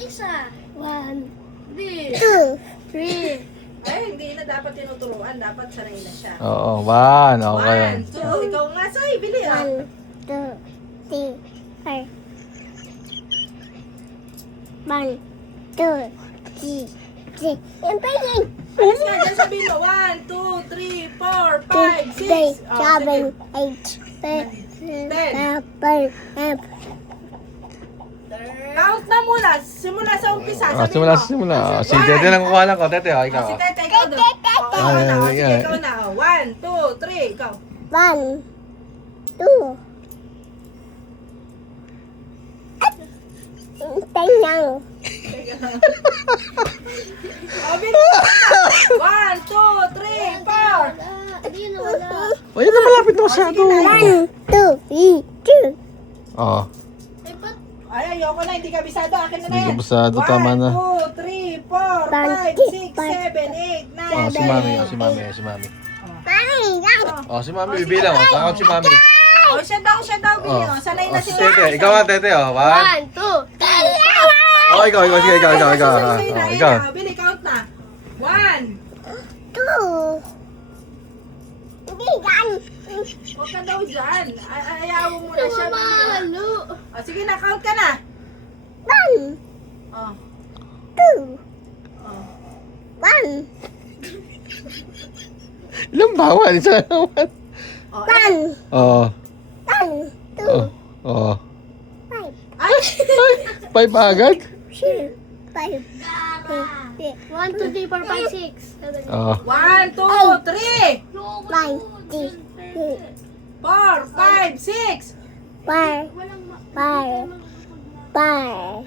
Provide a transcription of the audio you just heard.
isa. 1, Hindi. 2, 3. Ay, hindi na dapat tinuturuan. Dapat sanay na siya. Oo, 1. Okay. 1, 2, ikaw nga, Soy. Bili, ah. 1, 2, 3, 4. 1, 2, 3, 4. Yung pagin. Alis nga dyan, sabihin mo. 1, 2, 3, 4, 5, 6. 7, 8, 9, 10. Count na muna. Simula sa umpisa. Oh, Sabihin simula, mo. simula. Oh, si Tete lang kukuha lang ko. Tete, oh, ikaw. Si Oh. Tete, ikaw doon. Ikaw na. Ay, Sige, ay. ikaw na. 1, 2, 3, ikaw. 1, 2. Tanyang. Sabi mo. 1, 2, 3, 4. Hindi na wala. Oh, yun na malapit na masyado. 1, 2, 3, 2. Oh, Eh, ba't? Ay, ayoko na. Hindi kabisado. Akin na na hindi yan. ka basado. Tama na. 1, 2, 3, 4, 5, 6, 7, 8, 9, Oh, si Mami. Oh, si Mami. Oh, si Mami. Mami, yan. Oh, si Mami. Bibilang. Oh, takot si Mami. Oh, siya daw, Bili. Oh. Oh, sanay na Oh, si sila. Tete. Ikaw nga, Tete. Oh, 1. 1, 2, 3, Oh, ikaw. Sige, ikaw. Susunod na, Oh, yan ikaw. na. Bili, count na. 1. 2. Hindi yan. Huwag ka daw dyan. Ayaw mo na siya. Bili, ah. Malo. Oh, sige na, count ka na. 1, Oh, 2, oh. 1, Ilang bawal? Isa naman. Oh, 1, Oh. 1, 2, Oh. Oh. 5, Ay! 5 agad? 6, 5, 6, 1, 2, 3, 4, 5, 6. Oh. 1, 2, 3, 1, 2, 3, 4, 5, 6. 4, Walang 5, 5,